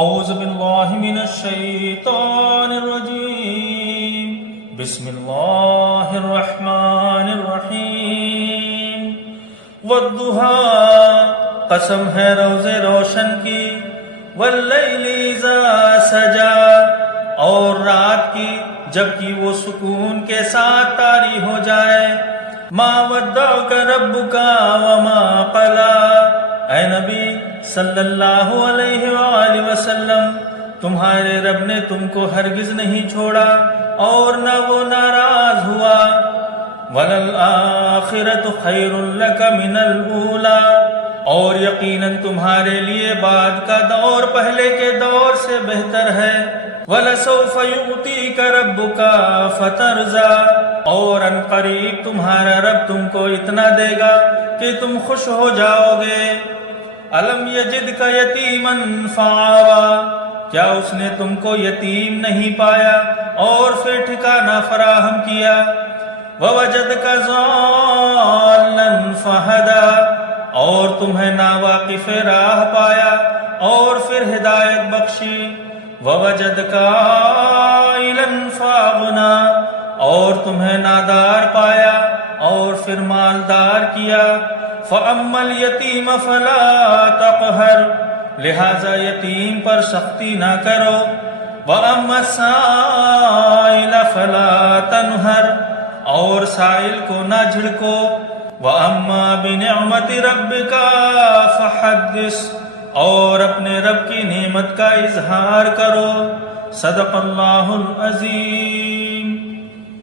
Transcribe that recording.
اعوذ باللہ من الشیطان الرجیم بسم اللہ الرحمن الرحیم والضحیٰ قسم ہے روز روشن کی، واللیل اذا سجا اور رات کی جبکہ وہ سکون کے ساتھ طاری ہو جائے، ما ودعک ربک وما قلی، اے نبی صلی اللہ علیہ وآلہ وسلم تمہارے رب نے تم کو ہرگز نہیں چھوڑا اور نہ وہ ناراض ہوا، وَلَلْآخِرَةُ خَيْرٌ لَكَ مِنَ الْأُولَى اور یقیناً تمہارے لیے بعد کا دور پہلے کے دور سے بہتر ہے، وَلَسَوْفَ يُؤْتِيكَ رَبُّكَ فَتَرْضَىٰ اور ان قریب تمہارا رب تم کو اتنا دے گا کہ تم خوش ہو جاؤ گے۔ الم یجدک یتیما فآویٰ کیا اس نے تم کو یتیم نہیں پایا اور پھر ٹھکانہ فراہم کیا، ووجدک ضالا فہدیٰ اور تمہیں ناواقف راہ پایا اور پھر ہدایت بخشی، ووجدک عائلا فاغنیٰ اور تمہیں نادار پایا اور پھر مالدار کیا، فَأَمَّا الْيَتِيمَ فَلَا تَقْهَرْ لہذا یتیم پر سختی نہ کرو، وَأَمَّا السَّائِلَ فَلَا تَنْهَرْ اور سائل کو نہ جھڑکو، وَأَمَّا بِنِعْمَةِ رَبِّكَ فَحَدِّثْ اور اپنے رب کی نعمت کا اظہار کرو۔ صدق اللہ العظیم۔